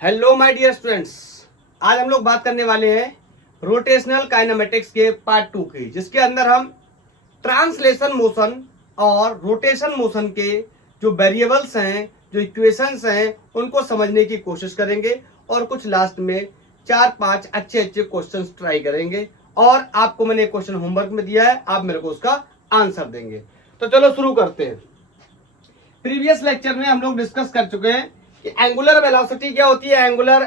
Hello my dear students, आज हम लोग बात करने वाले हैं रोटेशनल काइनेमेटिक्स के पार्ट 2 की, जिसके अंदर हम ट्रांसलेशन मोशन और रोटेशन मोशन के जो वेरिएबल्स हैं, जो इक्वेशंस हैं, उनको समझने की कोशिश करेंगे और कुछ लास्ट में 4-5 अच्छे क्वेश्चंस ट्राई करेंगे। और आपको मैंने क्वेश्चन होमवर्क में दिया है, आप मेरे को उसका आंसर देंगे। तो चलो शुरू करते हैं। प्रीवियस लेक्चर में हम लोग डिस्कस कर चुके हैं कि एंगुलर वेलोसिटी क्या होती है, एंगुलर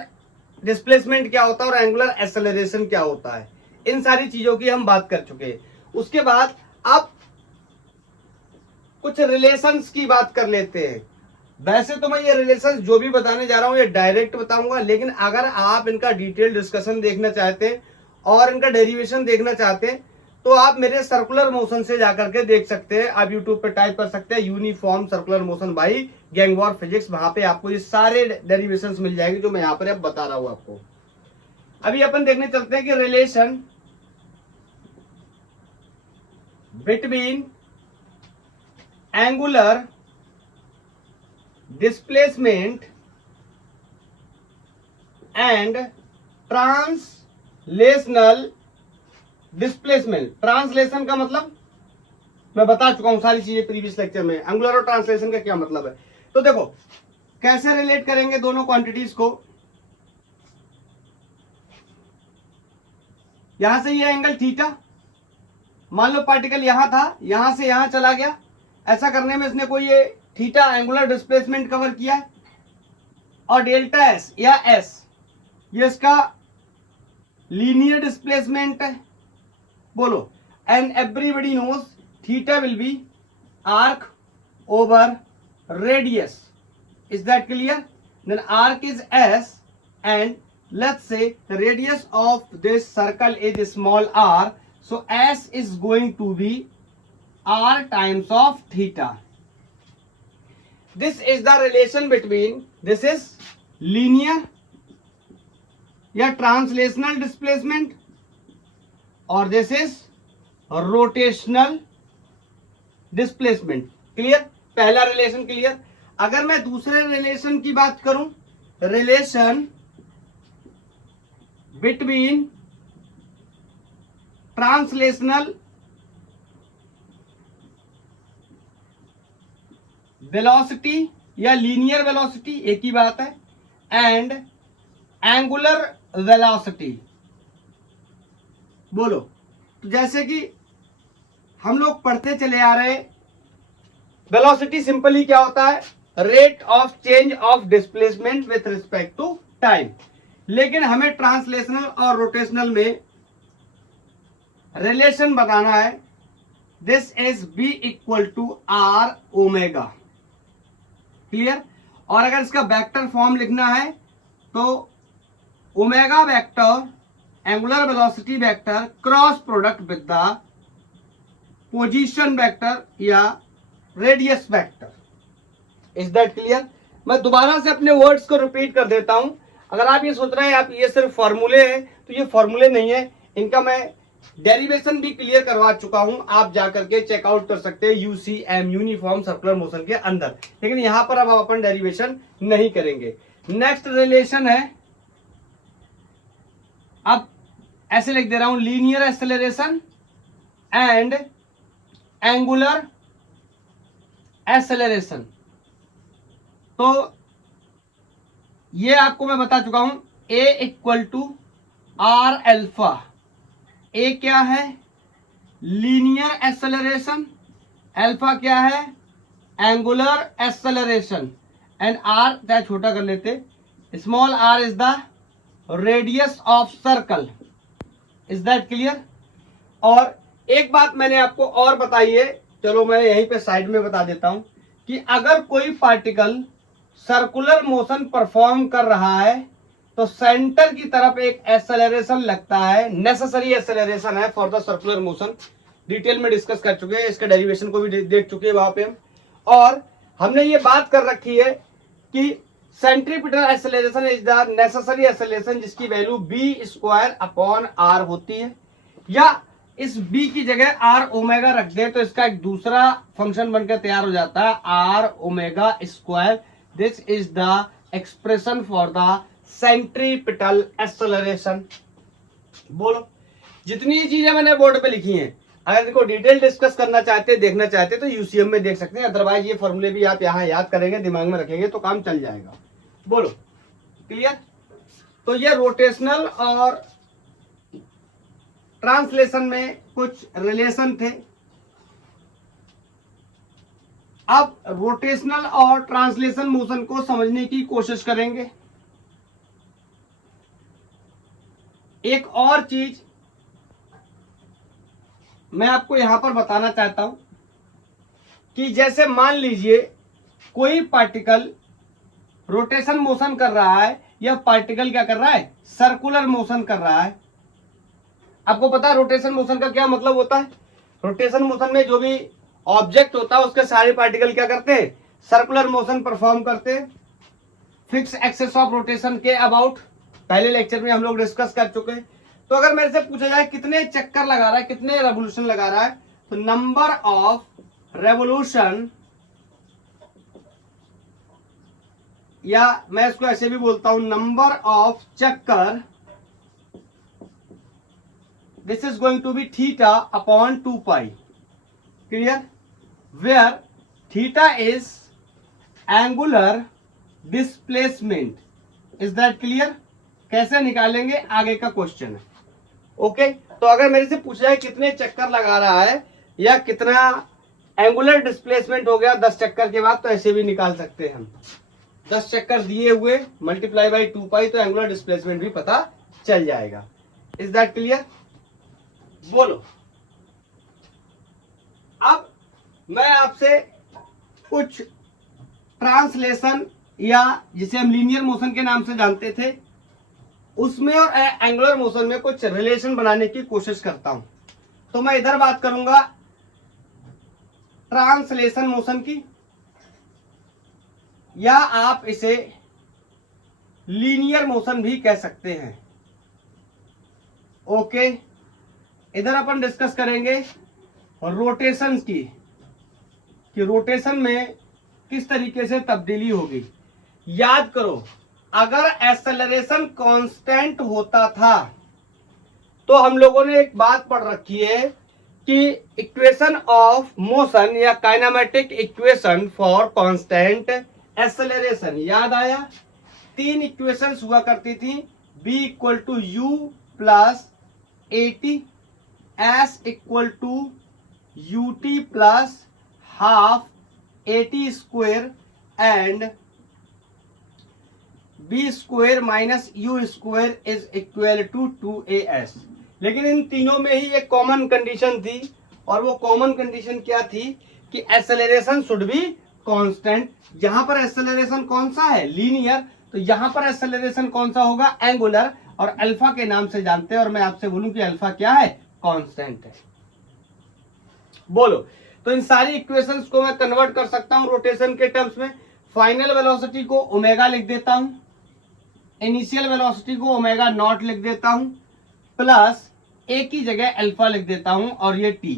डिस्प्लेसमेंट क्या होता है और एंगुलर एक्सेलरेशन क्या होता है। इन सारी चीजों की हम बात कर चुके हैं। उसके बाद अब कुछ रिलेशंस की बात कर लेते हैं। वैसे तो मैं ये रिलेशंस जो भी बताने जा रहा हूं ये डायरेक्ट बताऊंगा, लेकिन अगर आप इनका डिटेल डिस्कशन देखना चाहते हैं और इनका डेरिवेशन देखना चाहते हैं तो आप मेरे सर्कुलर मोशन से जाकर के देख सकते हैं। आप यूट्यूब पे टाइप कर सकते हैं uniform circular motion by gangwar physics, वहां पे आपको ये सारे डेरिवेशंस मिल जाएंगे जो मैं यहाँ पर अब बता रहा हूं आपको। अभी अपन देखने चलते हैं कि relation between angular displacement and translational displacement. Translation का मतलब मैं बता चुका हूं सारी चीजें प्रीवियस लेक्चर में। एंगुलर और ट्रांसलेशन का क्या मतलब है, तो देखो कैसे रिलेट करेंगे दोनों क्वांटिटीज को। यहां से ये एंगल थीटा, मान लो पार्टिकल यहां था, यहां से यहां चला गया। ऐसा करने में इसने कोई ये थीटा एंगुलर डिस्प्लेसमेंट कवर किया है। और डेल्टा एस या एस ये इसका लीनियर डिस्प्लेसमेंट है। बोलो, and everybody knows theta will be arc over radius. Is that clear? Then arc is s and let's say the radius of this circle is small r, so s is going to be r times of theta. This is the relation between, this is linear या translational displacement और this is rotational displacement. Clear? पहला relation clear. अगर मैं दूसरे relation की बात करूं, relation between translational velocity या लीनियर वेलोसिटी, एक ही बात है, एंड एंगुलर वेलोसिटी। बोलो, तो जैसे कि हम लोग पढ़ते चले आ रहे, वेलोसिटी सिंपली क्या होता है? Rate of change of displacement with respect to time. लेकिन हमें ट्रांसलेशनल और रोटेशनल में रिलेशन बताना है। This is v equal to r omega. Clear? और अगर इसका वेक्टर फॉर्म लिखना है तो omega vector angular velocity vector cross product with the position vector या radius vector. Is that clear? मैं दोबारा से अपने वर्ड्स को रिपीट कर देता हूं। अगर आप ये सोच रहे हैं आप ये सिर्फ फॉर्मूले हैं, तो ये फॉर्मूले नहीं है, इनका मैं डेरिवेशन भी क्लियर करवा चुका हूं। आप जाकर के चेकआउट कर सकते हैं यूसीएम यूनिफॉर्म सर्कुलर मोशन के अंदर, लेकिन यहां पर अब अपन डेरिवेशन नहीं करेंगे। नेक्स्ट रिलेशन है, अब ऐसे लिख दे रहा हूं, linear acceleration and angular acceleration. तो ये आपको मैं बता चुका हूं, ए इक्वल टू आर अल्फा। ए क्या है? Linear acceleration. अल्फा क्या है? Angular acceleration. एंड आर चाहे छोटा कर लेते, small r is the radius of circle. Is that clear? और एक बात मैंने आपको और बताई है, चलो मैं यहीं पे साइड में बता देता हूं, कि अगर कोई पार्टिकल सर्कुलर मोशन परफॉर्म कर रहा है तो सेंटर की तरफ एक एक्सेलरेशन लगता है, नेसेसरी एक्सेलरेशन है for the circular motion. Detail में डिस्कस कर चुके हैं, इसका डेरिवेशन को भी देख चुके हैं वहां पे हम। और हमने ये बात कर रखी है कि centripetal acceleration is the necessary acceleration जिसकी value v square upon r होती है। या इस b की जगह आर ओमेगा रख दे तो इसका एक दूसरा फंक्शन बनकर तैयार हो जाता है, r omega square. This is the expression for the centripetal acceleration. बोलो, जितनी चीजें मैंने बोर्ड पे लिखी हैं, अगर इनको डिटेल डिस्कस करना चाहते हैं, देखना चाहते हैं तो यूसीएम में देख सकते हैं, अदरवाइज ये फॉर्मूले भी आप यहाँ याद करेंगे, दिमाग में रखेंगे तो काम चल जाएगा। बोलो, क्लियर? तो ये रोटेशनल और ट्रांसलेशन में कुछ रिलेशन थे। अब रोटेशनल और ट्रांसलेशन मोशन को समझने की कोशिश करेंगे। एक और चीज मैं आपको यहां पर बताना चाहता हूं कि जैसे मान लीजिए कोई पार्टिकल रोटेशन मोशन कर रहा है, यह पार्टिकल क्या कर रहा है? सर्कुलर मोशन कर रहा है। आपको पता है रोटेशन मोशन का क्या मतलब होता है? रोटेशन मोशन में जो भी ऑब्जेक्ट होता है उसके सारे पार्टिकल क्या करते हैं? सर्कुलर मोशन परफॉर्म करते हैं, फिक्स एक्सेस ऑफ रोटेशन के अबाउट। पहले लेक्चर में हम लोग डिस्कस कर चुके हैं। तो अगर मेरे से पूछा जाए कितने चक्कर लगा रहा है, कितने रेवोल्यूशन लगा रहा है, तो नंबर ऑफ रेवोल्यूशन, या मैं इसको ऐसे भी बोलता हूं नंबर ऑफ चक्कर, this is going to be theta upon 2 pi. Clear? Where theta is angular displacement. Is that clear? कैसे निकालेंगे, आगे का क्वेश्चन है। ओके, तो अगर मेरे से पूछा जाए कितने चक्कर लगा रहा है या कितना एंगुलर डिस्प्लेसमेंट हो गया 10 चक्कर के बाद, तो ऐसे भी निकाल सकते हैं हम। 10 चक्कर दिए हुए मल्टीप्लाई बाई 2 पाई, तो एंगुलर डिस्प्लेसमेंट भी पता चल जाएगा। Is that clear? बोलो, अब मैं आपसे कुछ ट्रांसलेशन या जिसे हम लीनियर मोशन के नाम से जानते थे, उसमें और एंगुलर मोशन में कुछ रिलेशन बनाने की कोशिश करता हूं। तो मैं इधर बात करूंगा ट्रांसलेशन मोशन की, या आप इसे लीनियर मोशन भी कह सकते हैं। ओके, इधर अपन डिस्कस करेंगे रोटेशन की, कि रोटेशन में किस तरीके से तब्दीली होगी। याद करो, अगर एक्सेलरेशन कांस्टेंट होता था तो हम लोगों ने एक बात पढ़ रखी है कि इक्वेशन ऑफ मोशन या kinematic equation for constant acceleration, याद आया? 3 इक्वेशंस हुआ करती थी, b equal to u plus a t, s equal to u t plus half a t square and v square minus u square is equal to 2as। लेकिन इन तीनों में ही एक common condition थी, और वो कॉमन कंडीशन क्या थी? कि एक्सेलरेशन शुड बी कांस्टेंट। यहां पर एक्सेलरेशन कौन सा है? लीनियर। तो यहां पर एक्सेलरेशन कौन सा होगा? एंगुलर, और अल्फा के नाम से जानते हैं। और मैं आपसे बोलूं कि अल्फा क्या है? कांस्टेंट है। बोलो, तो इन सारी इक्वेशंस को मैं कन्वर्ट कर सकता हूं रोटेशन के टर्म्स में। फाइनल वेलोसिटी को ओमेगा लिख देता हूं, इनिशियल वेलोसिटी को ओमेगा नॉट लिख देता हूं, प्लस ए की जगह अल्फा लिख देता हूं, और ये टी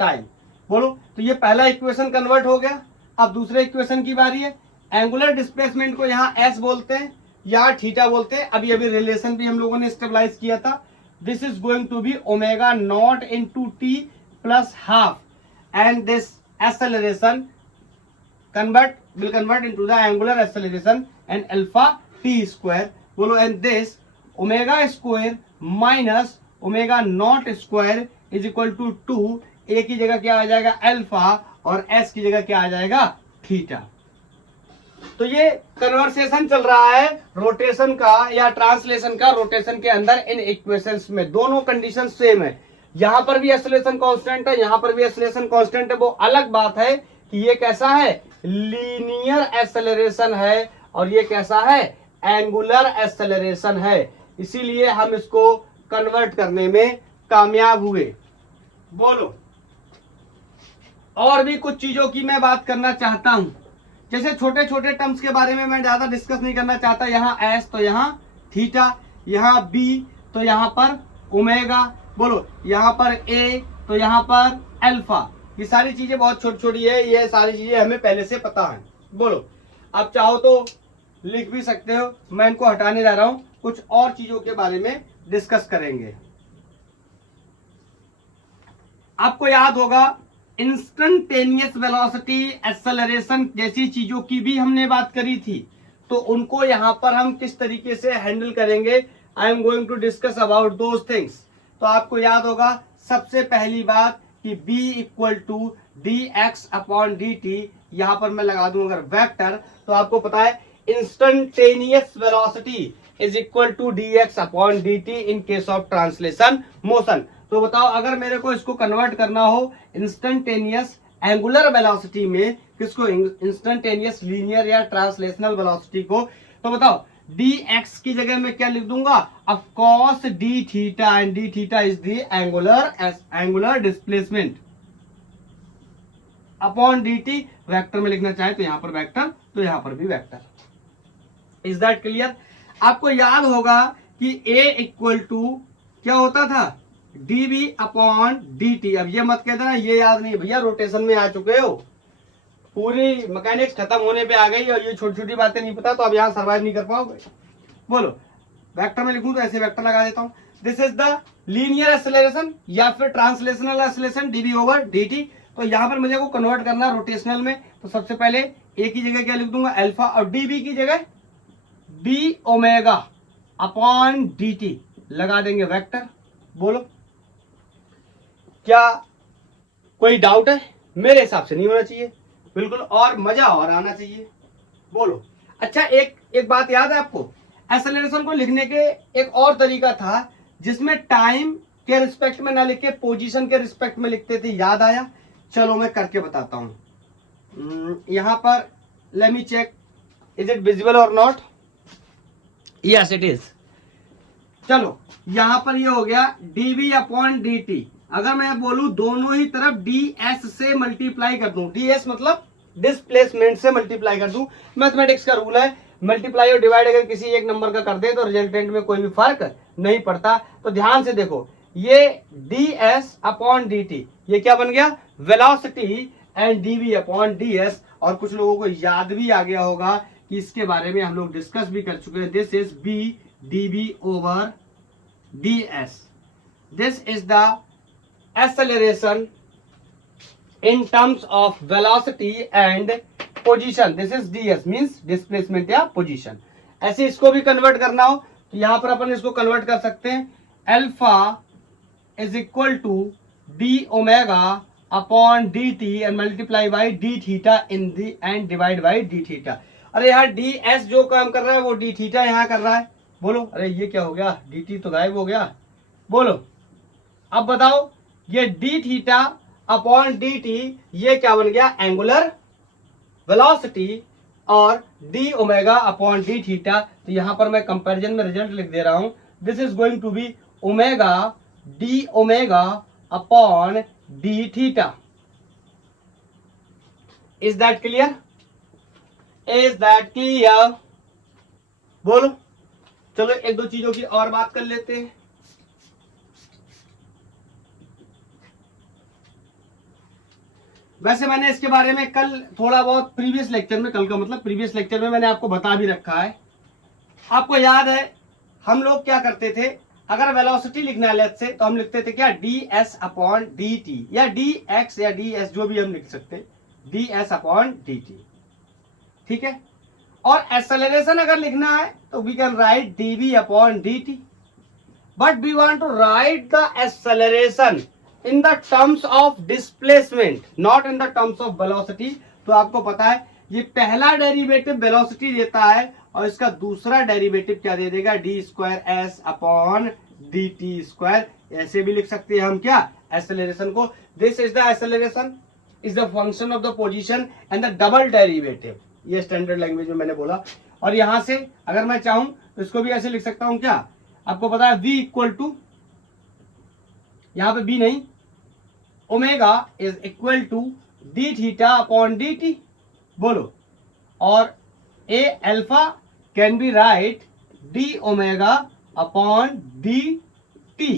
टाइम। बोलो, तो ये पहला इक्वेशन कन्वर्ट हो गया। अब दूसरे इक्वेशन की बारी है। एंगुलर डिस्प्लेसमेंट को यहाँ एस बोलते हैं, यहाँ थीटा बोलते हैं। अभी अभी रिलेशन भी हम लोगों ने स्टेबलाइज किया था। This is going to be omega naught into t plus half, and this acceleration will convert into the angular acceleration and alpha t square. बोलो, and this omega square minus omega naught square is equal to 2। a की जगह क्या आ जाएगा? Alpha, और s की जगह क्या आ जाएगा? थीटा। तो ये कन्वर्सेशन चल रहा है रोटेशन का या ट्रांसलेशन का। रोटेशन के अंदर इन इक्वेशंस में दोनों कंडीशन सेम है। यहां पर भी एक्सेलरेशन कांस्टेंट है, यहां पर भी एक्सेलरेशन कांस्टेंट है। वो अलग बात है कि ये कैसा है? लीनियर एक्सेलरेशन है, और ये कैसा है? एंगुलर एक्सेलरेशन है। इसीलिए हम इसको कन्वर्ट करने में कामयाब हुए। बोलो, और भी कुछ चीजों की मैं बात करना चाहता हूं। जैसे छोटे छोटे टर्म्स के बारे में मैं ज्यादा डिस्कस नहीं करना चाहता। यहाँ एस तो यहाँ थीटा, यहाँ बी तो यहाँ पर ओमेगा, बोलो यहाँ पर ए तो यहाँ पर अल्फा। ये सारी चीजें बहुत छोटी छोटी है, ये सारी चीजें हमें पहले से पता है। बोलो, आप चाहो तो लिख भी सकते हो, मैं इनको हटाने जा रहा हूं, कुछ और चीजों के बारे में डिस्कस करेंगे। आपको याद होगा इंस्टेंटेनियस वेलोसिटी, एक्सेलरेशन जैसी चीजों की भी हमने बात करी थी, तो उनको यहां पर हम किस तरीके से हैंडल करेंगे, I am going to discuss about those things. तो आपको याद होगा सबसे पहली बात कि b equal to d x upon d t, यहां पर मैं लगा दूं अगर वेक्टर, तो आपको पता है instantaneous velocity is equal to d x upon d t in case of translation motion. तो बताओ अगर मेरे को इसको कन्वर्ट करना हो इंस्टेंटेनियस एंगुलर वेलोसिटी में, किसको, इंस्टेंटेनियस लीनियर या ट्रांसलेशनल वेलोसिटी को, तो बताओ डी एक्स की जगह में क्या लिख दूंगा, of course D theta, and D theta is the angular displacement upon d T. Vector में लिखना चाहे तो यहां पर वेक्टर, तो यहां पर भी वेक्टर। Is that clear? आपको याद होगा कि a इक्वल टू क्या होता था, dv अपॉन dt। अब ये मत कहते ना ये याद नहीं भैया, रोटेशन में आ चुके हो, पूरी मैकेनिक्स खत्म होने पे आ गई और ये छोटी छोटी बातें नहीं पता, तो अब यहाँ सर्वाइव नहीं कर पाओगे। बोलो वेक्टर में लिखूं तो ऐसे वेक्टर लगा देता हूं, this is the linear acceleration या फिर translational acceleration dv over dt। तो यहाँ पर मुझे को कन्वर्ट करना रोटेशनल में, तो सबसे पहले a की जगह क्या लिख दूंगा, अल्फा, और dv की जगह d ओमेगा अपॉन dt लगा देंगे वेक्टर। बोलो क्या कोई डाउट है? मेरे हिसाब से नहीं होना चाहिए बिल्कुल, और मजा और आना चाहिए। बोलो अच्छा, एक बात याद है आपको, एक्सेलरेशन को लिखने के एक और तरीका था जिसमें टाइम के रिस्पेक्ट में ना लिख के पोजीशन के रिस्पेक्ट में लिखते थे, याद आया? चलो मैं करके बताता हूं। यहां पर let me check, is it visible और नॉट? Yes it is. चलो यहां पर ये हो गया dv अपॉन dt। अगर मैं बोलूं दोनों ही तरफ ds से मल्टीप्लाई कर दूं, ds मतलब डिस्प्लेसमेंट से मल्टीप्लाई कर दूं, मैथमेटिक्स का रूल है मल्टीप्लाई और डिवाइड अगर किसी एक नंबर का कर दे तो रिजल्टेंट में कोई भी फर्क नहीं पड़ता। तो ध्यान से देखो, ये ds अपॉन dt ये क्या बन गया, velocity, and dv upon ds। और कुछ लोगों को याद भी आ गया होगा कि इसके बारे में हम लोग डिस्कस भी कर चुके हैं, this is b dv over ds, this is the acceleration in terms of velocity and position, this is ds means displacement या position। ऐसे इसको भी कन्वर्ट करना हो तो यहां पर अपन इसको कन्वर्ट कर सकते हैं, alpha is equal to d omega upon d t and multiply by d theta in the and divide by d theta. अरे यार डी एस जो काम कर रहा है वो डी थीटा यहां कर रहा है। बोलो अरे ये क्या हो गया, डी टी तो गायब हो गया। बोलो अब बताओ ये D theta upon d T ये क्या बन गया, एंगुलर वेलोसिटी, और D omega upon d theta. तो यहां पर मैं कंपैरिजन में रिजल्ट लिख दे रहा हूं, this is going to be omega d omega upon d theta. Is that clear? Is that clear? बोलो चलो एक दो चीजों की और बात कर लेते हैं। वैसे मैंने इसके बारे में कल थोड़ा बहुत प्रीवियस लेक्चर में, कल का मतलब प्रीवियस लेक्चर में मैंने आपको बता भी रखा है। आपको याद है हम लोग क्या करते थे, अगर वेलोसिटी लिखना है लेट से, तो हम लिखते थे क्या, d s upon d t या डी एक्स या डी एस, जो भी हम लिख सकते, d s upon d t, ठीक है। और एक्सेलरेशन अगर लिखना है तो we can write d v upon d t, but we want to write the acceleration in the terms of displacement, not in the terms of velocity। तो आपको पता है ये पहला डेरिवेटिव वेलोसिटी देता है और इसका दूसरा डेरिवेटिव क्या दे देगा, D square S upon d t square. ऐसे भी लिख सकते हैं हम क्या, एक्सेलरेशन को, this is the acceleration is the function of the position and the double derivative, ये स्टैंडर्ड लैंग्वेज में मैंने बोला। और यहां से अगर मैं चाहूं तो इसको भी ऐसे लिख सकता हूं क्या, आपको पता है v इक्वल टू, यहां पे b नहीं, omega is equal to d theta upon d t. बोलो और a alpha can be write d omega upon d t,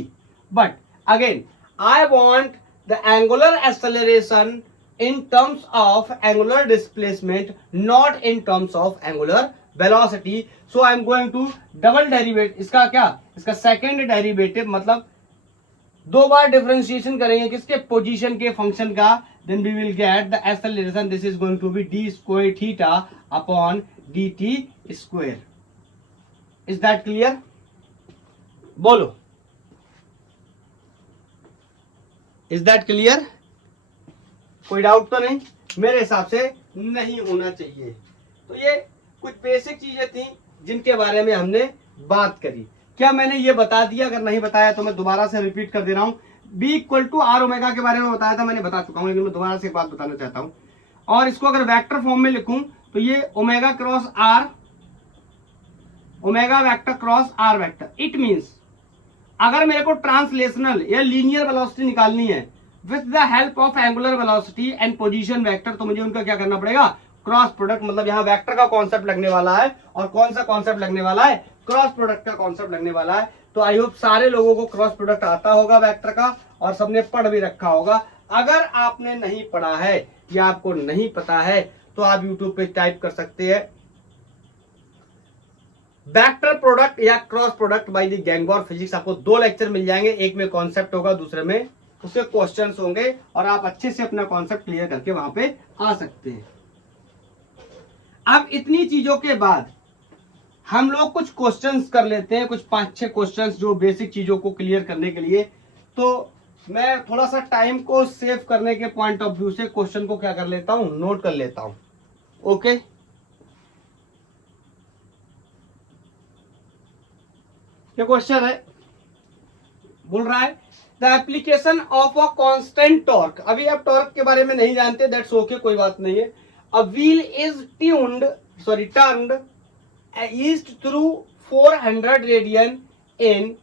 but again I want the angular acceleration in terms of angular displacement, not in terms of angular velocity, so I am going to double derivate, इसका क्या, इसका second derivative, मतलब दो बार differentiation करेंगे किसके, position के function का, then we will get the acceleration, this is going to be d square theta upon d t square. Is that clear? बोलो, इज दैट क्लियर? कोई डाउट तो नहीं? मेरे हिसाब से नहीं होना चाहिए। तो ये कुछ बेसिक चीजें थी जिनके बारे में हमने बात करी। क्या मैंने ये बता दिया? अगर नहीं बताया तो मैं दोबारा से रिपीट कर दे रहा हूं। V equal to r omega के बारे में बताया था, मैंने बता चुका हूं, लेकिन मैं दोबारा से एक बात बताना चाहता हूं। और इसको अगर वेक्टर फॉर्म में लिखूं तो ये omega cross r, omega vector cross r vector. It means अगर मेरे को ट्रांसलेशनल या लीनियर वेलोसिटी निकालनी है with the help of angular velocity and position vector, तो मुझे उनका क्या करना पड़ेगा, क्रॉस प्रोडक्ट। मतलब यहाँ वेक्टर का कॉन्सेप्ट लगने वाला है, और कौन सा कॉन्सेप्ट लगने वाला है, क्रॉस प्रोडक्ट का कॉन्सेप्ट लगने वाला है। तो आई होप सारे लोगों को क्रॉस प्रोडक्ट आता होगा वेक्टर का, और सबने पढ़ भी रखा होगा। अगर आपने नहीं पढ़ा है या आपको नहीं पता है तो आप यूट्यूब पे टाइप कर सकते हैं वेक्टर प्रोडक्ट या क्रॉस प्रोडक्ट बाय द गैंगबॉर फिजिक्स। आपको 2 लेक्चर मिल जाएंगे, एक में कॉन्सेप्ट होगा, दूसरे में उसके क्वेश्चंस होंगे, और आप अच्छे से अपना कॉन्सेप्ट क्लियर करके वहां पे आ सकते हैं। अब इतनी चीजों के बाद हम लोग कुछ क्वेश्चंस कर लेते हैं, कुछ 5-6 क्वेश्चंस जो बेसिक चीजों को क्लियर करने के लिए। तो मैं थोड़ा सा टाइम को सेव करने के पॉइंट ऑफ व्यू से क्वेश्चन को क्या कर लेता हूं, नोट कर लेता हूं। ओके, ये क्वेश्चन है, बोल रहा है the application of a constant torque. अभी आप टॉर्क के बारे में नहीं जानते, दैट्स ओके, कोई बात नहीं है। A wheel is turned east through 400 radian in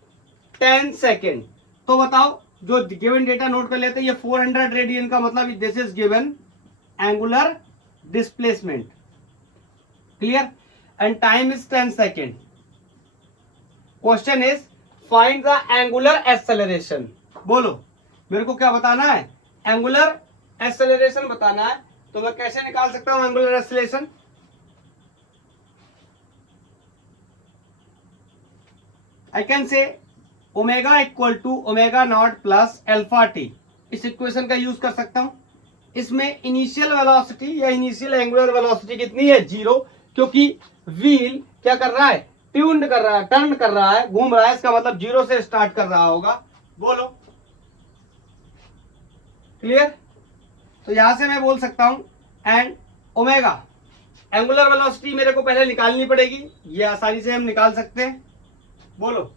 10 second. तो बताओ, जो गिवन डेटा नोट कर लेते हैं, ये 400 रेडियन का मतलब this is given angular displacement, clear, and time is 10 second. Question is find the angular acceleration. बोलो, मेरे को क्या बताना है, एंगुलर एक्सेलरेशन बताना है। तो मैं कैसे निकाल सकता हूं angular acceleration? I can say omega equal to omega not plus alpha t. इस इक्वेशन का यूज कर सकता हूं। इसमें इनिशियल वेलोसिटी या इनिशियल एंगुलर वेलोसिटी कितनी है, 0, क्योंकि व्हील क्या कर रहा है, ट्यून्ड कर रहा है, टर्न कर रहा है, घूम रहा है, इसका मतलब 0 से स्टार्ट कर रहा होगा। बोलो, क्लियर? तो यहां से मैं बोल सकता हूं एंड ओमेगा, एंगुलर वेलोसिटी मेरे को पहले निकालनी पड़ेगी, ये आसानी से हम निकाल सकते हैं। बोलो,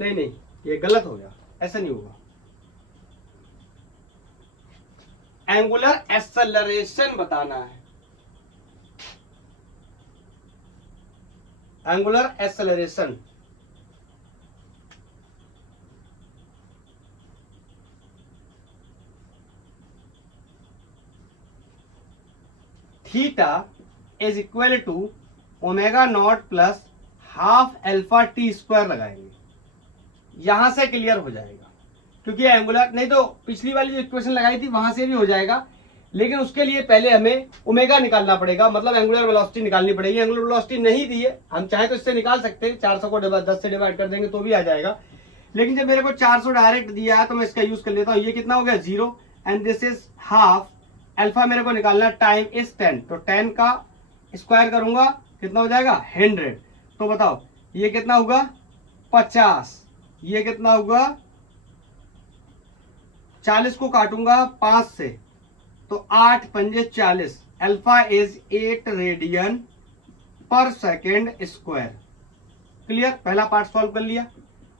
नहीं, ये गलत हो गया, ऐसा नहीं होगा। एंगुलर एक्सेलरेशन बताना है, angular acceleration. Theta is equal to omega not plus half alpha t square लगाएंगे, यहां से क्लियर हो जाएगा। क्योंकि एंगुलर, नहीं तो पिछली वाली जो इक्वेशन लगाई थी वहां से भी हो जाएगा, लेकिन उसके लिए पहले हमें ओमेगा निकालना पड़ेगा, मतलब एंगुलर वेलोसिटी निकालनी पड़ेगी। एंगुलर वेलोसिटी नहीं दी है, हम चाहे तो इससे निकाल सकते हैं, 400 को 10 से डिवाइड कर देंगे तो भी आ जाएगा। लेकिन जब मेरे को 400 डायरेक्ट दिया है तो मैं इसका यूज कर लेता हूं। ये कितना हो गया, 0, and this is half. Alpha मेरे को निकालना, टाइम इज 10, तो 10 का स्क्वायर करूंगा, कितना हो जाएगा, 100। तो बताओ ये कितना होगा, 50, ये कितना होगा, 40 को काटूंगा 5 से तो 8 पंजे 40। Alpha is 8 radian per second square. Clear? पहला पार्ट सॉल्व कर लिया।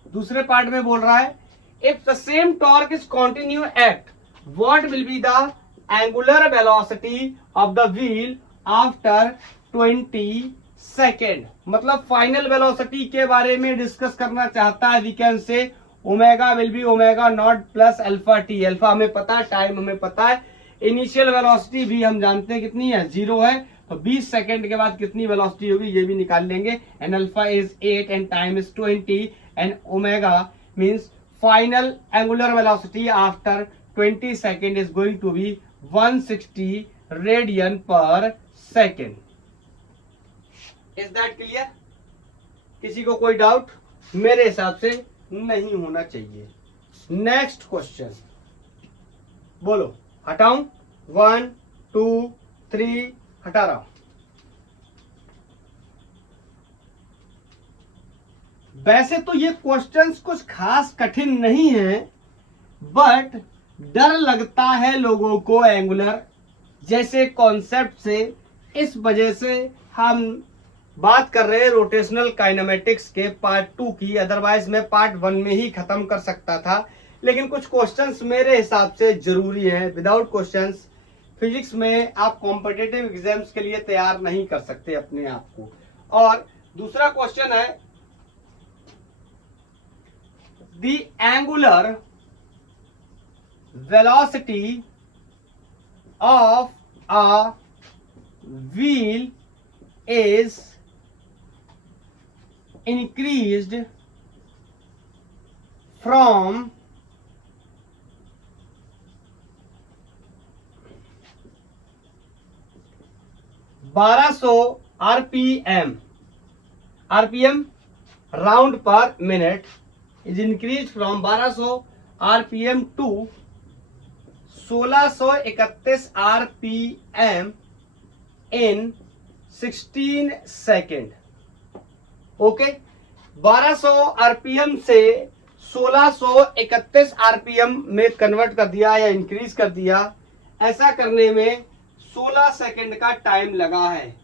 दूसरे पार्ट में बोल रहा है if the same torque is continue at what will be the angular velocity of the wheel after 20 second. मतलब फाइनल वेलोसिटी के बारे में डिस्कस करना चाहता है। We can say omega will be omega not plus alpha t. Alpha हमें पता है, टाइम हमें पता है, इनिशियल वेलोसिटी भी हम जानते हैं कितनी है, 0 है। तो 20 सेकेंड के बाद कितनी वेलोसिटी होगी ये भी निकाल लेंगे। And alpha is 8 and time is 20 and omega means final angular velocity after 20 second is going to be 160 radian per second. Is that clear? किसी को कोई डाउट? मेरे हिसाब से नहीं होना चाहिए। नेक्स्ट क्वेश्चन बोलो। हटाऊं? 1 2 3 हटा रहा हूं। वैसे तो ये क्वेश्चंस कुछ खास कठिन नहीं है, बट डर लगता है लोगों को एंगुलर जैसे कॉन्सेप्ट से, इस वजह से हम बात कर रहे हैं रोटेशनल काइनेमेटिक्स के पार्ट 2 की। अदरवाइज मैं पार्ट 1 में ही खत्म कर सकता था, लेकिन कुछ क्वेश्चंस मेरे हिसाब से जरूरी हैं। विदाउट क्वेश्चंस फिजिक्स में आप कॉम्पिटिटिव एग्जाम्स के लिए तैयार नहीं कर सकते अपने आप को। और दूसरा क्वेश्चन है, the angular velocity of a wheel is increased from 1200 RPM round per minute is increased from 1200 RPM to 1631 RPM in 16 second. Okay, 1200 RPM से 1631 RPM में कन्वर्ट कर दिया या इंक्रीज कर दिया। ऐसा करने में 16 सेकेंड का टाइम लगा है।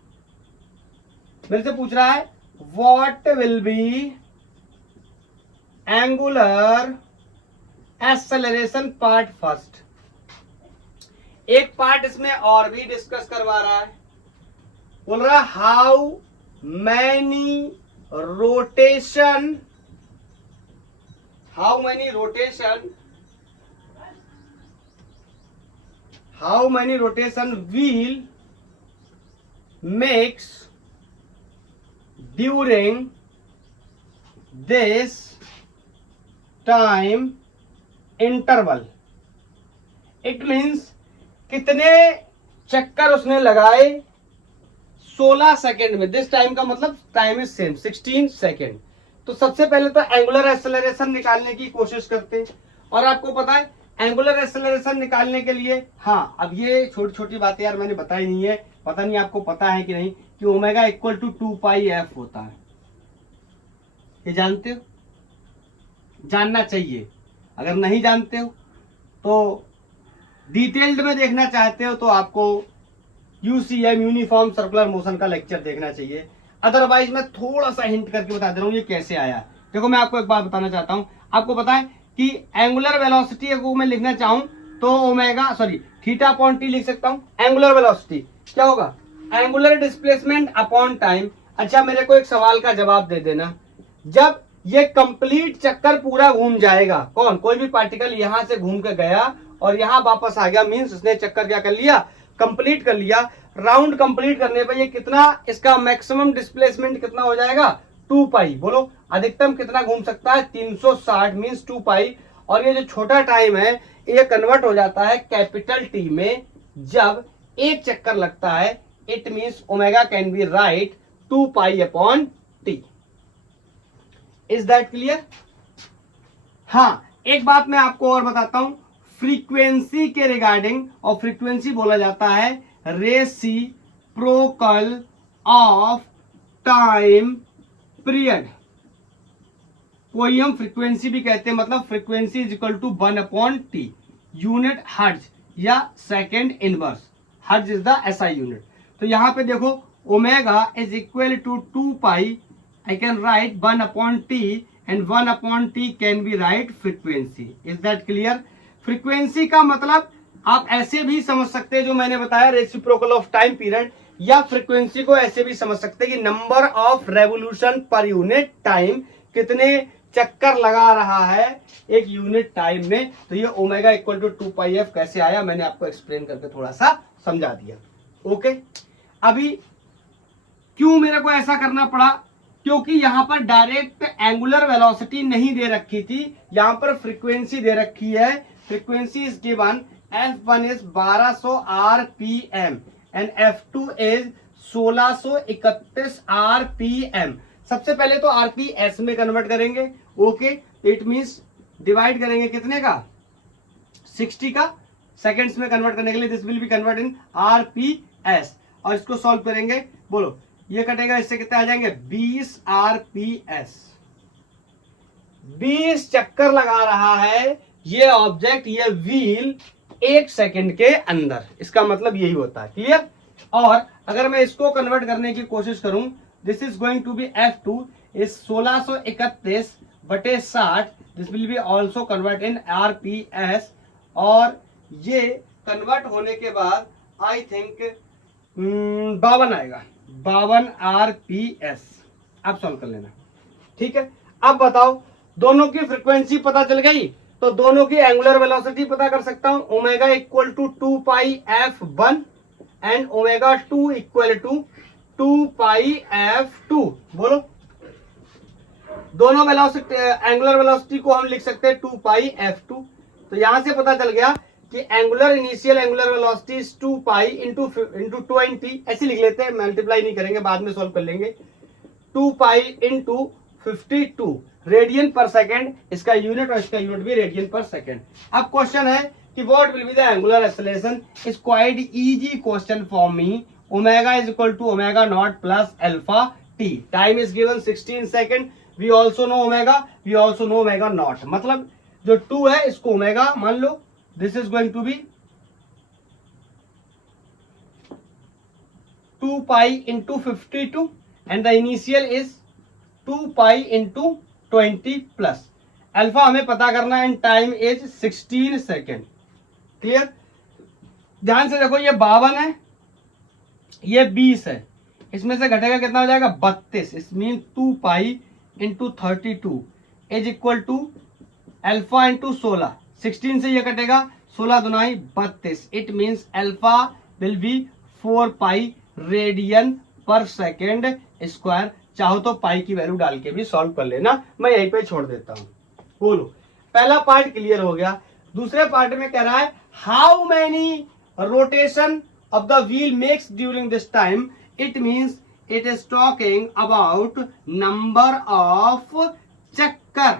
मेरे से पूछ रहा है what will B angular acceleration part first. एक पार्ट इसमें और भी डिस्कस करवा रहा है। बोल रहा है how many rotation wheel makes during this time interval. It means कितने चक्कर उसने लगाए 16 सेकेंड में। दिस टाइम का मतलब टाइम इज सेम 16 सेकेंड। तो सबसे पहले तो एंगुलर एक्सेलरेशन निकालने की कोशिश करते हैं। और आपको पता है एंगुलर एक्सेलरेशन निकालने के लिए, हाँ अब ये छोटी छोटी बातें यार मैंने बताई नहीं है, पता नहीं आपको पता है कि नहीं, कि ओमेगा इक्वल टू 2πf होता है। ये जानते हो? जानना चाहिए। अगर नहीं जानते हो तो डिटेल्ड में देखना चाहते हो तो आपको यूसीएम यूनिफॉर्म सर्कुलर मोशन का लेक्चर देखना चाहिए। अदरवाइज मैं थोड़ा सा हिंट करके बता दे रहा हूँ ये कैसे आया। देखो मैं आपको एक बात बताना चाहता हूँ। आपको पता है कि एंगुलर वेलोसिटी को मैं लिखना चाहूं तो थीटा अपॉन टी लिख सकता हूं। एंगुलर वेलोसिटी क्या होगा? Angular displacement upon time. अच्छा मेरे को एक सवाल का जवाब दे देना, जब ये कंप्लीट चक्कर पूरा घूम जाएगा, कौन कोई भी पार्टिकल यहां से घूम के गया और यहां वापस आ गया, मींस उसने चक्कर क्या कर लिया? कंप्लीट कर लिया। राउंड कंप्लीट करने पर ये कितना, इसका मैक्सिमम डिस्प्लेसमेंट कितना हो जाएगा? 2π। बोलो अधिकतम कितना घूम सकता है? 360 मींस 2π। और ये जो छोटा टाइम है ये कन्वर्ट हो जाता है कैपिटल टी में जब एक चक्कर लगता है। It means omega can be write 2π upon t. Is that clear? हाँ एक बात मैं आपको और बताता हूं फ्रीक्वेंसी के रिगार्डिंग, और फ्रीक्वेंसी बोला जाता है रेसिप्रोकल ऑफ टाइम पीरियड, कोई हम फ्रीक्वेंसी भी कहते हैं। मतलब frequency is equal to 1/t, unit hertz या second inverse. Hertz is the SI unit. तो यहां पे देखो omega is equal to 2π, I can write 1/t and 1/t can be write frequency. Is that clear? Frequency का मतलब आप ऐसे भी समझ सकते हैं जो मैंने बताया रेसिप्रोकल ऑफ टाइम पीरियड, या फ्रीक्वेंसी को ऐसे भी समझ सकते हैं कि number of revolution per unit time, कितने चक्कर लगा रहा है एक यूनिट टाइम में। तो ये ओमेगा इक्वल टू 2πf कैसे आया मैंने आपको एक्सप्लेन करके थोड़ा सा समझा दिया। ओके, अभी क्यों मेरे को ऐसा करना पड़ा? क्योंकि यहां पर डायरेक्ट एंगुलर वेलोसिटी नहीं दे रखी थी, यहां पर फ्रीक्वेंसी दे रखी है। Frequency is given F1 is 1200 RPM and F2 is 1631 RPM। सबसे पहले तो RPS में कन्वर्ट करेंगे, ओके। इट मींस डिवाइड करेंगे कितने का, 60 का, सेकेंड्स में कन्वर्ट करने के लिए this will B convert in RPS। और इसको सॉल्व करेंगे, बोलो ये कटेगा, इससे कितने आ जाएंगे 20 RPS। 20 चक्कर लगा रहा है ये ऑब्जेक्ट, ये व्हील 1 सेकंड के अंदर, इसका मतलब यही होता है, क्लियर। और अगर मैं इसको कन्वर्ट करने की कोशिश करूं, this is going to be F2 is 1631 बटे 60, this will be also convert in RPS। और ये कन्वर्ट होने के बाद आई थिंक 52 आएगा, 52 RPS। अब सॉल्व कर लेना, ठीक है। अब बताओ, दोनों की फ्रीक्वेंसी पता चल गई तो दोनों की एंगुलर वेलोसिटी पता कर सकता हूं। Omega equal to 2 pi F1 and omega 2 equal to 2 pi F2। बोलो, दोनों वेलोसिटी, एंगुलर वेलोसिटी को हम लिख सकते हैं 2 पाई F2। तो यहां से पता चल गया कि angular initial angular velocity is 2 pi into 20, ऐसे लिख लेते हैं, मल्टीप्लाई नहीं करेंगे, बाद में सॉल्व कर लेंगे। 2 pi into 52 radian per second, इसका यूनिट और इसका यूनिट भी रेडियन पर सेकेंड। अब क्वेश्चन है कि what will be the angular acceleration, is quite easy question for me. Omega is equal to omega not plus alpha t, time is given 16 second, we also know omega, we also know omega not, मतलब जो 2 है इसको omega मान लो, this is going to be 2 pi into 52 and the initial is 2 pi into 20 plus alpha हमें पता करना है, and time is 16 second, clear. ध्यान से देखो, ये 52 है, ये 20 है, इसमें से घटेगा कितना हो जाएगा 32, इस mean 2 pi into 32 is equal to alpha into 16, 16 से ये कटेगा, 16 दुनाई 32, it means alpha will be 4 pi radian per second square. चाहो तो पाई की वैल्यू डाल के भी सॉल्व कर लेना, मैं यहीं पे छोड़ देता हूं। बोलो, पहला पार्ट क्लियर हो गया। दूसरे पार्ट में कह रहा है how many rotation of the wheel makes during this time, it means it is talking about number of चक्कर,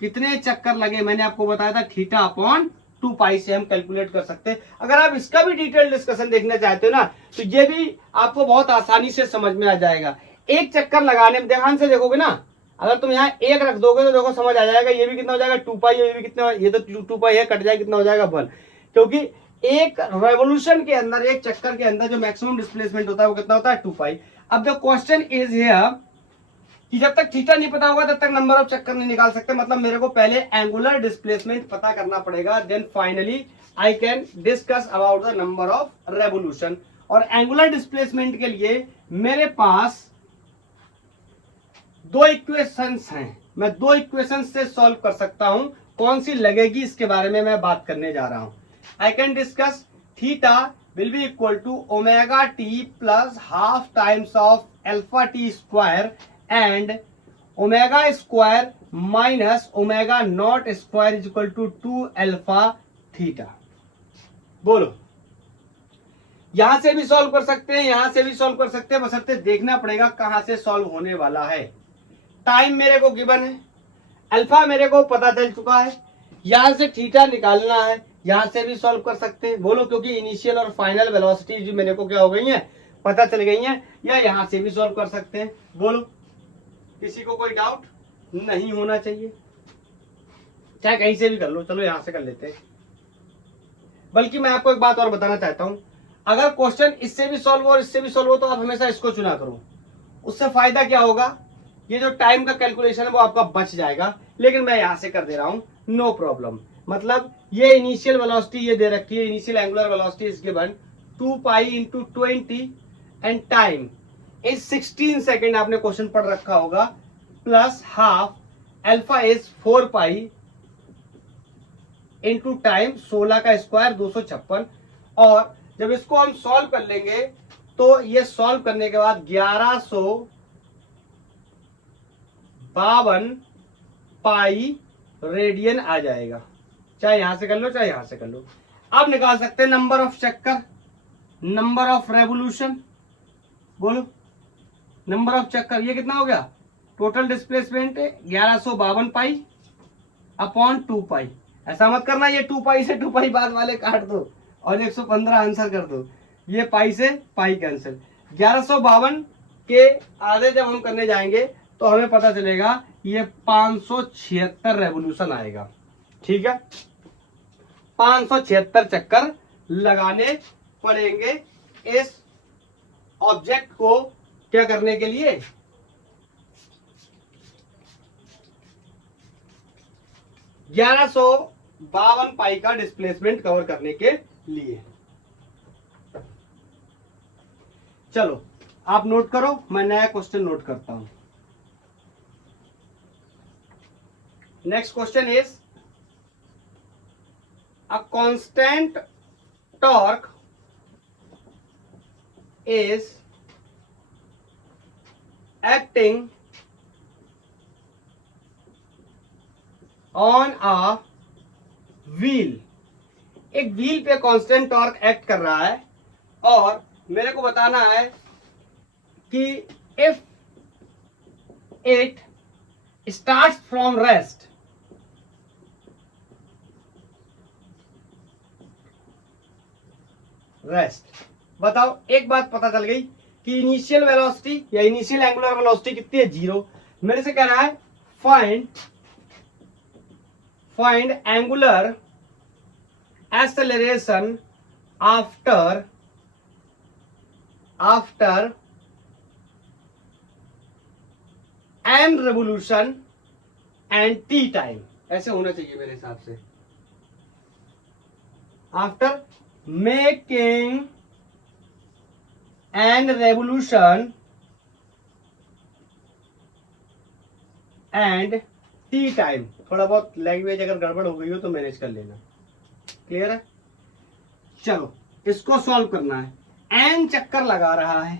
कितने चक्कर लगे। मैंने आपको बताया था थीटा अपॉन 2 पाई से हम कैलकुलेट कर सकते हैं। अगर आप इसका भी डिटेल डिस्कशन देखना चाहते हो ना, तो ये भी आपको बहुत आसानी से समझ में आ जाएगा। एक चक्कर लगाने में ध्यान से देखोगे ना, अगर तुम यहाँ 1 रख दोगे तो देखो समझ आ जाएगा, ये भी कितना हो जाएगा 2 पाई, ये भी कितना, ये तो 2 पाई है, कट जाएगा, कितना हो जाएगा 1। क्योंकि एक रेवोल्यूशन के अंदर, एक चक्कर के अंदर जो मैक्सिमम डिस्प्लेसमेंट होता है वो कितना होता है 2 पाई। अब द क्वेश्चन इज हियर कि जब तक थीटा नहीं पता होगा तब तक नंबर ऑफ चक्कर नहीं निकाल सकते, मतलब मेरे को पहले एंगुलर डिस्प्लेसमेंट पता करना पड़ेगा, then finally I can discuss about the number of revolution. और एंगुलर डिस्प्लेसमेंट के लिए मेरे पास 2 इक्वेशंस हैं, मैं 2 इक्वेशंस से सॉल्व कर सकता हूं, कौन सी लगेगी इसके बारे में मैं बात करने जा रहा हूं। I can discuss theta will be equal to omega t plus half times of alpha t square and omega square minus omega naught square is equal to 2 alpha theta. बोलो, यहां से भी सॉल्व कर सकते हैं, यहां से भी सॉल्व कर सकते हैं, बशर्ते देखना पड़ेगा कहां से सॉल्व होने वाला है। टाइम मेरे को गिवन है, अल्फा मेरे को पता चल चुका है, यहां से थीटा निकालना है, यहां से भी सॉल्व कर सकते हैं। बोलो, क्योंकि इनिशियल और फाइनल वेलोसिटी जो मेरे को क्या हो गई है, पता चल गई है, या यहां से भी सॉल्व कर सकते हैं। बोलो, किसी को कोई डाउट नहीं होना चाहिए, चाहे कहीं से भी कर लो, चलो यहां से कर लेते हैं। बल्कि मैं आपको एक बात और बताना चाहता हूं, अगर क्वेश्चन इससे भी सॉल्व हो और इससे भी सॉल्व हो तो आप हमेशा इसको चुना करो, उससे फायदा क्या होगा, ये जो टाइम का कैलकुलेशन है वो आपका बच जाएगा। लेकिन मैं यहां से कर दे रहा हूं, नो प्रॉब्लम। मतलब ये इनिशियल वेलोसिटी ये दे रखी है, initial angular velocity is given 2 pi into 20 and time is 16 second, आपने क्वेश्चन पढ़ रखा होगा, plus half alpha is 4 pi into time 16 का स्क्वायर 256। और जब इसको हम सॉल्व कर लेंगे तो ये सॉल्व करने के बाद 1152 पाई रेडियन आ जाएगा, चाहे यहां से कर लो चाहे यहां से कर लो। अब निकाल सकते हैं नंबर ऑफ चक्कर, नंबर ऑफ रेवोल्यूशन, बोलो नंबर ऑफ चक्कर, ये कितना हो गया, टोटल डिस्प्लेसमेंट 1152 पाई अपॉन 2 पाई। ऐसा मत करना ये 2 पाई से 2 पाई बाद वाले काट दो और 115 आंसर कर दो, ये पाई से पाई कैंसिल। 1152 के आधे जब हम करने जाएंगे तो हमें पता चलेगा ये 576 रेवोल्यूशन आएगा। ठीक है, 576 चक्कर लगाने पड़ेंगे इस ऑब्जेक्ट को क्या करने के लिए, 1152 पाई का डिस्प्लेसमेंट कवर करने के लिए। चलो आप नोट करो, मैं नया क्वेश्चन नोट करता हूं। Next question is a constant torque is acting on a wheel, एक व्हील पे कांस्टेंट टॉर्क एक्ट कर रहा है और मेरे को बताना है कि if it starts from rest, बताओ एक बात पता चल गई कि इनिशियल वेलोसिटी या इनिशियल एंगुलर वेलोसिटी कितनी है, 0। मेरे से कह रहा है find angular acceleration after n revolution and t time, ऐसे होना चाहिए मेरे हिसाब से। After making an revolution and t time, थोड़ा बहुत लैंग्वेज अगर गड़बड़ हो गई हो तो मैनेज कर लेना, क्लियर है। चलो इसको सॉल्व करना है, एन चक्कर लगा रहा है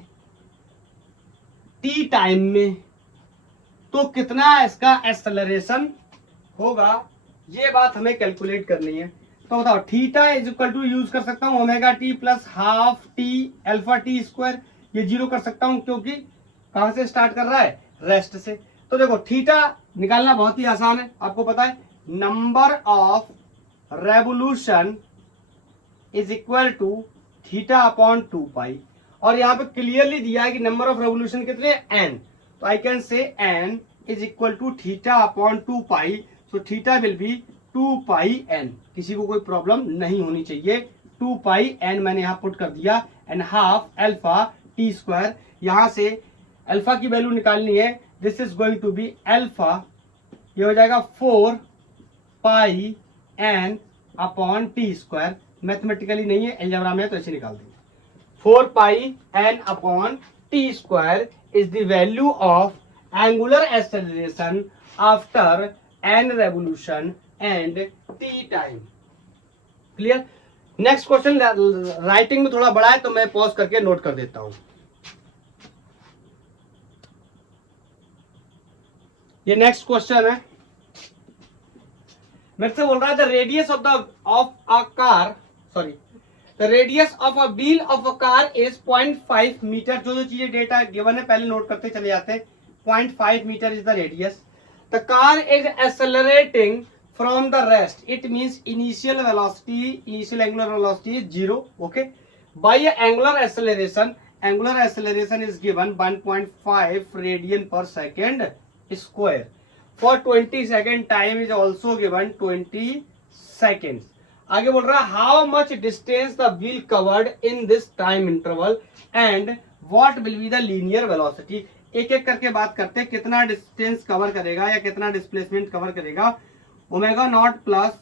टी टाइम में, तो कितना इसका एक्सेलरेशन होगा, ये बात हमें कैलकुलेट करनी है। तो बताओ theta is equal to use कर सकता हूं omega t plus half t alpha t square, ये 0 कर सकता हूं क्योंकि कहां से स्टार्ट कर रहा है, रेस्ट से। तो देखो थीटा निकालना बहुत ही आसान है, आपको पता है number of revolution is equal to theta upon 2 pi, और यहाँ पे क्लियरली दिया है कि नंबर ऑफ रेवोल्यूशन कितने एन, तो I can say n is equal to theta upon 2 pi, so theta will be 2 pi n, किसी को कोई प्रॉब्लम नहीं होनी चाहिए। 2 पाई एन मैंने यहां पुट कर दिया and half alpha t square, यहां से अल्फा की वैल्यू निकालनी है, this is going to be alpha, ये हो जाएगा 4 pi n upon t square, mathematically नहीं है अलजेब्रा में तो ऐसे निकाल देंगे। 4 pi n upon t square is the value of angular acceleration after n revolution and t time, clear. Next question writing में थोड़ा बड़ा है तो मैं पॉज करके नोट कर देता हूं। ये नेक्स्ट क्वेश्चन है, मेरे से बोल रहा है the radius of a car, sorry the radius of a wheel of a car is 0.5 metre. जो चीजें डेटा गिवन है पहले नोट करते चले जाते हैं। 0.5 metre is the radius, the car is accelerating from the rest, it means initial angular velocity is 0, okay, by angular acceleration is given 1.5 radian per second square, for 20 second time is also given 20 seconds। आगे बोल रहा है how much distance the wheel covered in this time interval and what will be the linear velocity। एक एक करके बात करते हैं, कितना डिस्टेंस कवर करेगा या कितना डिस्प्लेसमेंट कवर करेगा। Omega not plus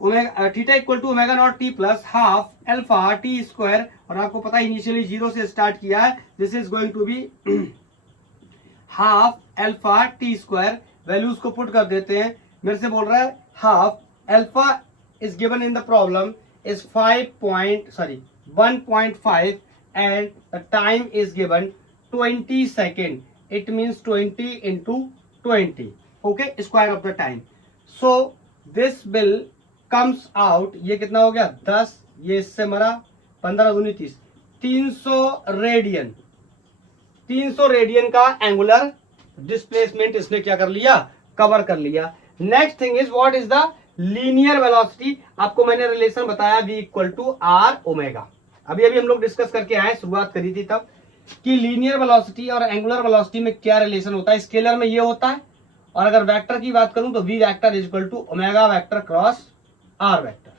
omega theta equal to omega naught t plus half alpha t square, और आपको पता है इनिशियली 0 से स्टार्ट किया है, this is going to be half alpha t square, values को पुट कर देते हैं। मेरे से बोल रहा है half alpha is given in the problem is 1.5 and the time is given 20 second, it means 20 into 20, okay, square of the time, so this will comes out, ये कितना हो गया 10, ये इससे मरा 15 दूनी 30, 300 रेडियन, 300 रेडियन का एंगुलर डिस्प्लेसमेंट इसने क्या कर लिया, कवर कर लिया। Next thing is what is the linear velocity. आपको मैंने रिलेशन बताया v equal to r omega, अभी अभी हम लोग डिस्कस करके आए, शुरुआत करी थी तब, कि लीनियर वेलोसिटी और एंगुलर वेलोसिटी में क्या रिलेशन होता है। स्केलर में ये होता है, और अगर वेक्टर की बात करूं तो v vector is equal to omega vector cross r vector.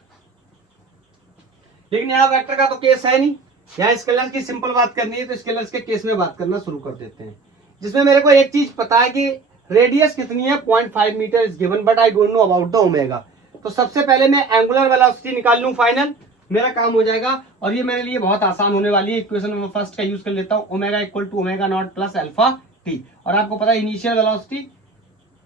लेकिन यहाँ वेक्टर का तो केस है नहीं, यहाँ स्केलर की सिंपल बात करनी है, तो स्केलर्स के केस में बात करना शुरू कर देते हैं, जिसमें मेरे को एक चीज पता है कि रेडियस कितनी है 0.5 metre is given, but I don't know about the omega. तो सबसे पहले मैं एंगुलर वेलोसिटी निकाल लूं फाइनल, मेरा काम हो जाएगा, और ये मेरे लिए बहुत आसान होने वाली है। इक्वेशन नंबर फर्स्ट का यूज कर लेता हूं, omega equal to omega not plus alpha t. और आपको पता है इनिशियल वेलोसिटी,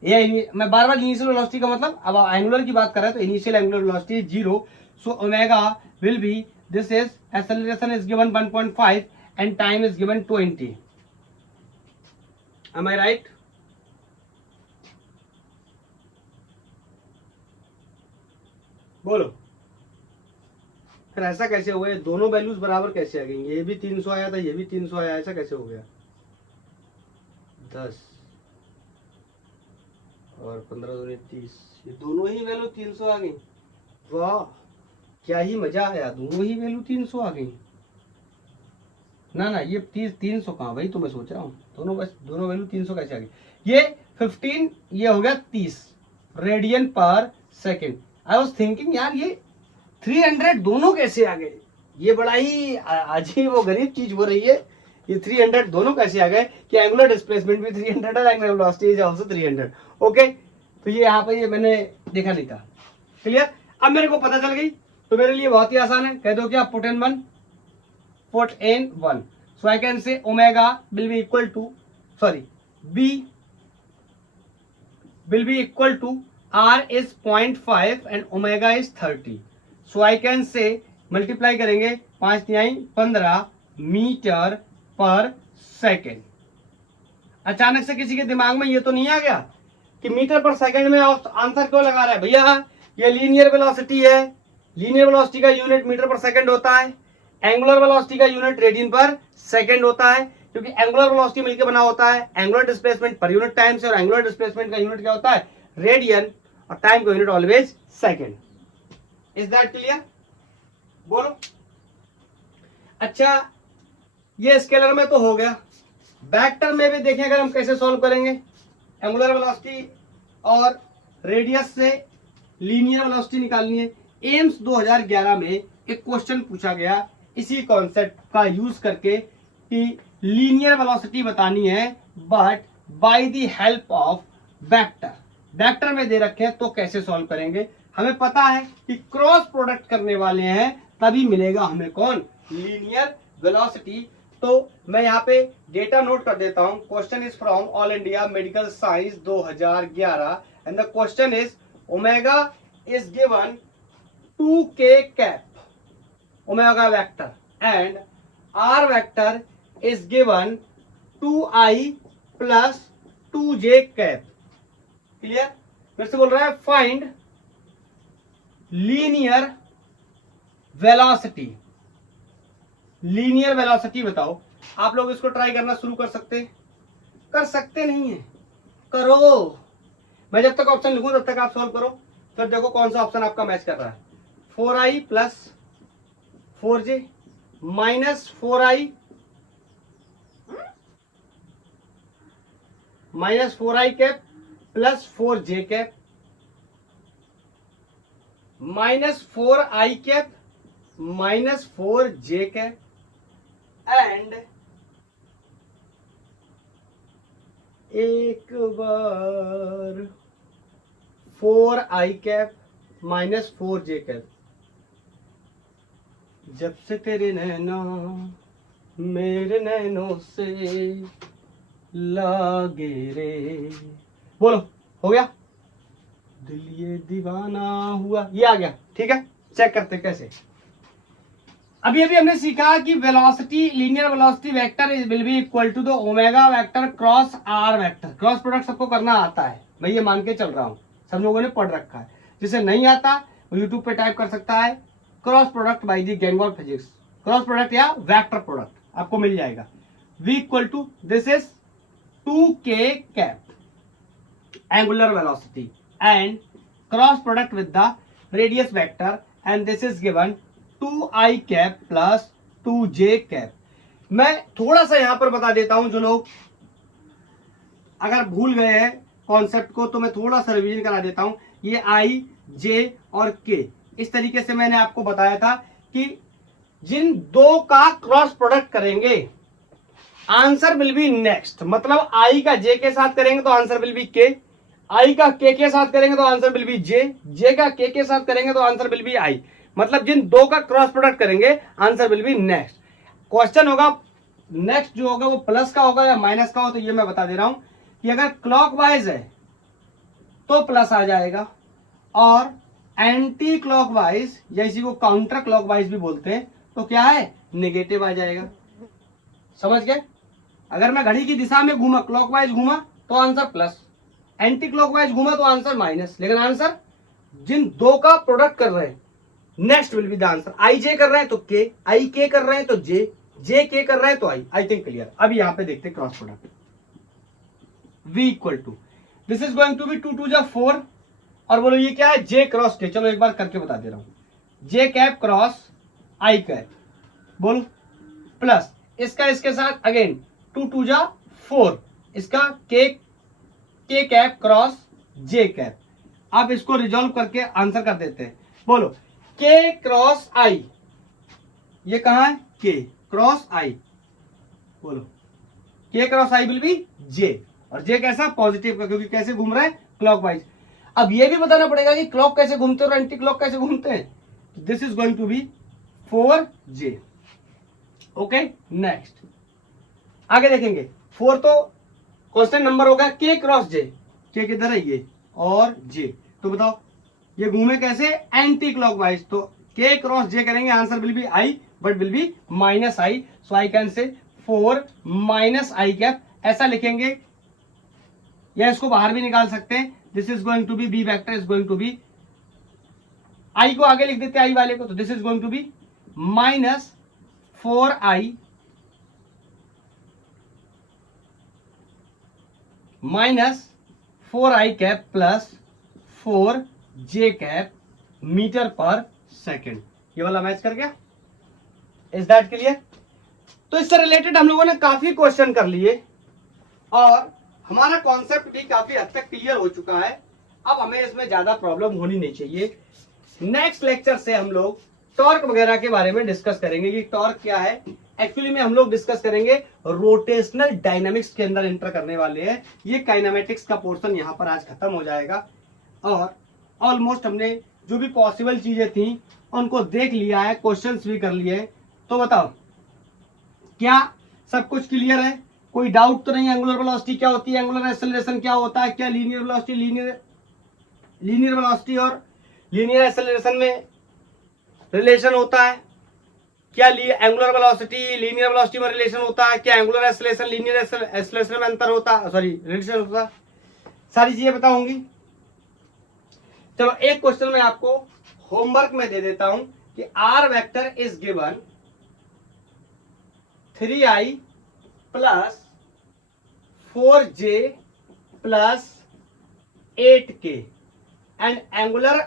ये मैं बार बार इनिशियल वेलोसिटी का मतलब, अब एंगुलर की बात कर रहे हैं तो initial angular velocity is 0, so omega will B, this is acceleration is given 1.5 and time is given 20। Am I right? बोलो, फिर ऐसा कैसे हुआ, ये दोनों वैल्यूज बराबर कैसे आ गई, ये भी 300 आया था, ये भी 300 आया, ऐसा कैसे हो गया। 10 और 15 दूनी 30, ये दोनों ही वैल्यू 300 आ गई। वाह, क्या ही मजा आया, दोनों ही वैल्यू 300 आ गई। ना ना, ये 300 कहाँ भाई, तो मैं सोच रहा हूँ दोनों वैल्यू 300 कैसे आ गई। ये 15, ये हो गया 30 radian per second. I was thinking यार ये 300 दोनों कैसे आ गए, ये बड़ा ही अजीब वो गरीब चीज हो रही है। ये 300 दोनों कैसे आ गए कि एंगुलर डिस्प्लेसमेंट भी 300 है, angular velocity is also 300। Okay, तो ये यहाँ पे ये मैंने देखा नहीं था। क्लियर, अब मेरे को पता चल गई, तो मेरे लिए बहुत ही आसान है, कह दो क्या, put in 1, put in 1, so I can say omega will be equal to, sorry, b will be equal to r is 0.5 and omega is 30, so I can say multiply करेंगे 5 तिहाई 15 मीटर पर सेकेंड। अचानक से किसी के दिमाग में ये तो नहीं आ गया कि मीटर पर सेकेंड में आंसर क्यों लगा रहा है भैया, ये लीनियर वेलोसिटी है, लीनियर वेलोसिटी का यूनिट मीटर पर सेकेंड होता है, एंगुलर वेलोसिटी का यूनिट रेडियन पर सेकंड होता है, क्योंकि एंगुलर वेलोसिटी मिलकर बना होता है angular displacement per unit time से, और एंगुलर डिस्प्लेसमेंट का यूनिट क्या होता है, रेडियन, और टाइम का unit always second. Is that clear, बोलो। अच्छा, ये स्केलर में तो हो गया, वेक्टर में भी देखें अगर हम कैसे सॉल्व करेंगे। एंगुलर वेलोसिटी और रेडियस से लीनियर वेलोसिटी निकालनी है। एम्स 2011 में एक क्वेश्चन पूछा गया इसी कॉन्सेप्ट का यूज करके कि लीनियर वेलोसिटी बतानी है but by the help of vector. Vector में दे रखे हैं तो कैसे सॉल्व करेंगे, हमें पता है कि क्रॉस प्रोडक्ट करने वाले हैं तभी मिलेगा हमें कौन, लीनियर वेलोसिटी। तो मैं यहाँ पे डेटा नोट कर देता हूं। Question is from all India medical science 2011 and the question is omega is given 2k cap omega vector and r vector is given 2i plus 2j cap। Clear, फिर से बोल रहा है find linear velocity, linear velocity बताओ। आप लोग इसको try करना शुरू कर सकते नहीं है, करो। मैं जब तक ऑप्शन लिखूं तब तक आप सॉल्व करो, फिर देखो कौन सा ऑप्शन आपका मैच कर रहा है। 4i plus 4j minus 4i minus 4i cap plus 4j cap minus 4i cap minus 4j cap and एक बार 4i cap minus 4j cap. जब से तेरे नैना मेरे नैनों से लागे रे, बोलो, हो गया। दिल ये दीवाना हुआ, ये आ गया। ठीक है, चेक करते कैसे। अभी हमने सीखा कि velocity, linear velocity vector is will be equal to the omega vector cross r vector. Cross product सबको करना आता है, मैं ये मान के चल रहा हूं, सब लोगों ने पढ़ रखा है। जिसे नहीं आता वो यूट्यूब पे टाइप कर सकता है cross product by the gang of physics, cross product या वेक्टर प्रोडक्ट आपको मिल जाएगा। v equal to this is 2k cap angular velocity and cross product with the radius vector and this is given 2i cap plus 2j cap। मैं थोड़ा सा यहां पर बता देता हूं, जो लोग अगर भूल गए हैं कॉन्सेप्ट को तो मैं थोड़ा सा रिवीजन करा देता हूं। ये i j और k इस तरीके से मैंने आपको बताया था कि जिन दो का क्रॉस प्रोडक्ट करेंगे आंसर विल बी नेक्स्ट, मतलब i का j के साथ करेंगे तो answer will be k, i का k के साथ करेंगे तो answer will be j, j का k के साथ करेंगे तो आंसर विल बी i। मतलब जिन दो का क्रॉस प्रोडक्ट करेंगे answer will be next. Question होगा नेक्स्ट जो होगा वो प्लस का होगा या माइनस का हो, तो ये मैं बता दे रहा हूं कि अगर क्लॉकवाइज है तो प्लस आ जाएगा और एंटी क्लॉकवाइज या इसी को काउंटर क्लॉकवाइज भी बोलते हैं तो क्या है, नेगेटिव आ जाएगा। समझ गए? अगर मैं घड़ी की दिशा में घूमा, क्लॉकवाइज घूमा तो आंसर प्लस, एंटी क्लॉकवाइज घूमा तो आंसर माइनस, लेकिन आंसर जिन दो का प्रोडक्ट कर रहे हैं next will be the answer. I J कर रहे हैं तो के, आई के कर रहे हैं तो जे, जे के कर रहे हैं तो आई थिंक क्लियर। अभी यहां पे देखते हैं cross product. v equal to this is going to be 2 2 4 और बोलो ये क्या है, j क्रॉस k। चलो एक बार करके बता दे रहा हूं, j cap cross i cap, बोलो प्लस इसका इसके साथ अगेन 2 2 4, इसका k cap cross j cap. आप इसको रिजॉल्व करके आंसर कर देते हैं। बोलो k क्रॉस i, ये कहां है k क्रॉस i, बोलो k cross i will be j, और j कैसा, पॉजिटिव का, क्योंकि कैसे घूम रहा है, क्लॉकवाइज। अब ये भी बताना पड़ेगा कि क्लॉक कैसे घूमते हैं और एंटी क्लॉक कैसे घूमते हैं। This is going to be 4j। Okay next आगे देखेंगे। 4 तो कांस्टेंट नंबर होगा, k क्रॉस j, k किधर है ये और j, तो बताओ ये घूमे कैसे, एंटी क्लॉकवाइज। तो k क्रॉस j करेंगे answer will be i but will be minus i, so I can से 4 माइनस i कैप, ऐसा लिखेंगे या इसको बाहर भी निकाल सकते हैं। This is going to be b vector is going to be, i को आगे लिख देते हैं i वाले को, तो this is going to be minus 4i minus 4i cap plus 4j cap metre per second. ये वाला मैच कर गया, इज दैट क्लियर? तो इससे रिलेटेड हम लोगों ने काफी क्वेश्चन कर लिए और हमारा कॉन्सेप्ट भी काफी हद तक क्लियर हो चुका है। अब हमें इसमें ज्यादा प्रॉब्लम होनी नहीं चाहिए। नेक्स्ट लेक्चर से हम लोग टॉर्क वगैरह के बारे में डिस्कस करेंगे कि टॉर्क क्या है। एक्चुअली में हम लोग डिस्कस करेंगे रोटेशनल डायनामिक्स के अंदर एंटर करने वाले हैं। ये काइनेमेटिक्स का पोर्शन यहाँ पर आज खत्म हो जाएगा और ऑलमोस्ट हमने जो भी पॉसिबल चीजें थी उनको देख लिया है, क्वेश्चंस भी कर लिए। तो बताओ क्या सब कुछ क्लियर है? कोई डाउट तो नहीं? एंगुलर वेलोसिटी क्या होती है, एंगुलर एक्सेलरेशन क्या होता है, क्या लीनियर वेलोसिटी लीनियर वेलोसिटी और लीनियर एक्सेलरेशन में रिलेशन होता है, क्या एंगुलर वेलोसिटी लीनियर वेलोसिटी में रिलेशन होता है, क्या एंगुलर एक्सेलरेशन लीनियर एक्सेलरेशन में अंतर होता है, सॉरी रिलेशन होता है, सारी चीजें बताऊंगी। चलो एक क्वेश्चन मैं आपको होमवर्क में दे देता हूं कि r vector is given 3i plus 4j plus 8k and angular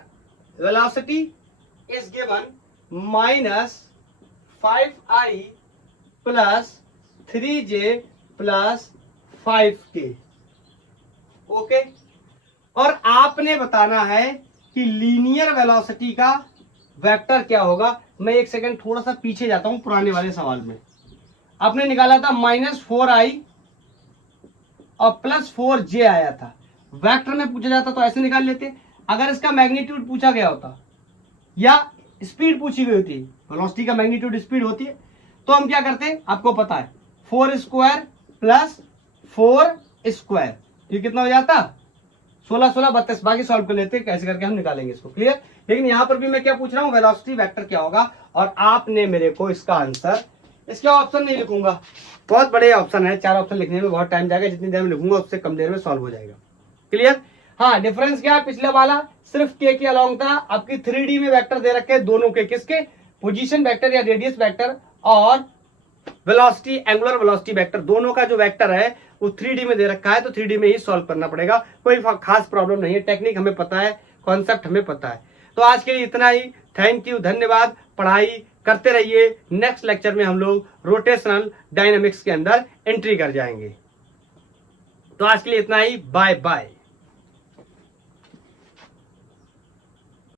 velocity is given minus 5i plus 3j plus 5k। Okay, और आपने बताना है कि लीनियर वेलोसिटी का वेक्टर क्या होगा। मैं एक सेकंड थोड़ा सा पीछे जाता हूं पुराने वाले सवाल में। आपने निकाला था -4i और +4j आया था। वेक्टर में पूछा जाता तो ऐसे निकाल लेते। अगर इसका मैग्नीट्यूड पूछा गया होता या स्पीड पूछी गई होती, वेलोसिटी का मैग्नीट्यूड स्पीड होती है, तो हम क्या करते, आपको पता है 4 स्क्वायर प्लस 4 स्क्वायर, ये कितना हो जाता 16 16 32। बाकी सॉल्व कर लेते, कैसे करके हम निकालेंगे इसको, क्लियर। लेकिन यहां पर भी मैं क्या पूछ रहा हूं, वेलोसिटी वेक्टर क्या होगा, और आपने मेरे को इसका आंसर, इसके ऑप्शन नहीं लिखूंगा, बहुत बड़े ऑप्शन है, 4 ऑप्शन लिखने में बहुत टाइम जाएगा, जितनी देर में लिखूंगा उससे कम देर में सॉल्व हो जाएगा, क्लियर। हाँ, डिफरेंस क्या है, पिछले वाला सिर्फ के अलॉन्ग था, आपकी 3D में वेक्टर दे रखे हैं दोनों के, किसके, पोजीशन वेक्टर या रेडियस वेक्टर और वेलोसिटी, एंगुलर वेलोसिटी वेक्टर, दोनों का जो वेक्टर है वो 3D में दे रखा है, तो 3D में ही सॉल्व करना पड़ेगा, कोई खास प्रॉब्लम नहीं है, टेक्निक हमें पता है, कॉन्सेप्ट हमें पता है। तो आज के लिए इतना ही, थैंक यू, धन्यवाद, पढ़ाई करते रहिए। नेक्स्ट लेक्चर में हम लोग रोटेशनल डायनामिक्स के अंदर एंट्री कर जाएंगे। तो आज के लिए इतना ही, बाय बाय।